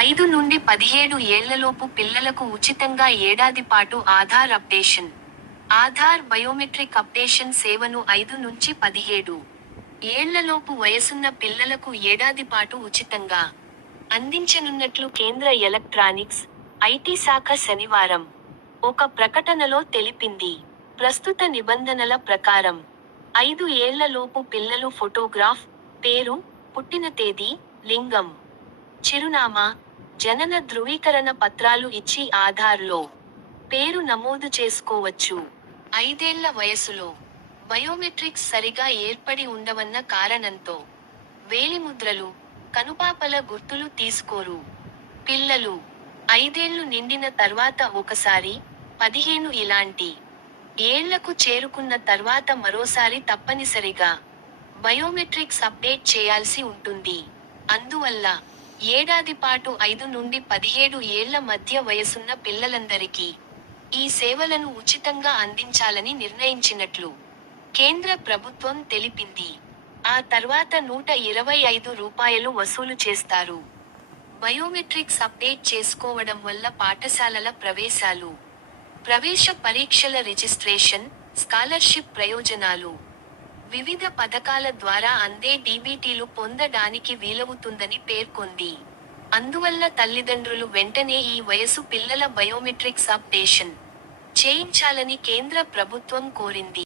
5 నుండి 17 ఏళ్లలోపు పిల్లలకు ఉచితంగా ఏడాది పాటు Aadhaar updation. Aadhaar biometric updation సేవను 5 నుంచి 17 ఏళ్లలోపు వయసున్న పిల్లలకు ఏడాది పాటు ఉచితంగా అందించనున్నట్లు కేంద్ర ఎలక్ట్రానిక్స్, ఐటీ శాఖ శనివారం ఒక ప్రకటనలో తెలిపింది. ప్రస్తుత నిబంధనల ప్రకారం 5 ఏళ్లలోపు పిల్లలు ఫోటోగ్రాఫ్, పేరు, పుట్టిన తేదీ, లింగం, చిరునామా, జనన ధృవీకరణ పత్రాలు ఇచ్చి ఆధార్లో పేరు నమోదు చేసుకోవచ్చు. 5 ఏళ్ల వయసులో బయోమెట్రిక్స్ సరిగా ఏర్పడి ఉండవన్న కారణంతో వేలిముద్రలు, కనుపాపల గుర్తులు తీసుకోరు. పిల్లలు 5 ఏళ్లు నిండిన తర్వాత ఒకసారి, 15 ఇలాంటి ఏళ్లకు చేరుకున్న తర్వాత మరోసారి తప్పనిసరిగా బయోమెట్రిక్స్ అప్డేట్ చేయాల్సి ఉంటుంది. అందువల్ల ఏడాది పాటు 5 నుండి 17 ఏళ్ల మధ్య వయసున్న పిల్లలందరికీ ఈ సేవలను ఉచితంగా అందించాలని నిర్ణయించినట్లు కేంద్ర ప్రభుత్వం తెలిపింది. ఆ తర్వాత రూ. 125 వసూలు చేస్తారు. బయోమెట్రిక్స్ అప్డేట్ చేసుకోవడం వల్ల పాఠశాలల ప్రవేశాలు, ప్రవేశ పరీక్షల రిజిస్ట్రేషన్, స్కాలర్షిప్ ప్రయోజనాలు, వివిధ పథకాల ద్వారా అందే డీబీటీలు పొందడానికి వీలవుతుందని పేర్కొంది. అందువల్ల తల్లిదండ్రులు వెంటనే ఈ వయసు పిల్లల బయోమెట్రిక్స్ అప్డేషన్ చేయించాలని కేంద్ర ప్రభుత్వం కోరింది.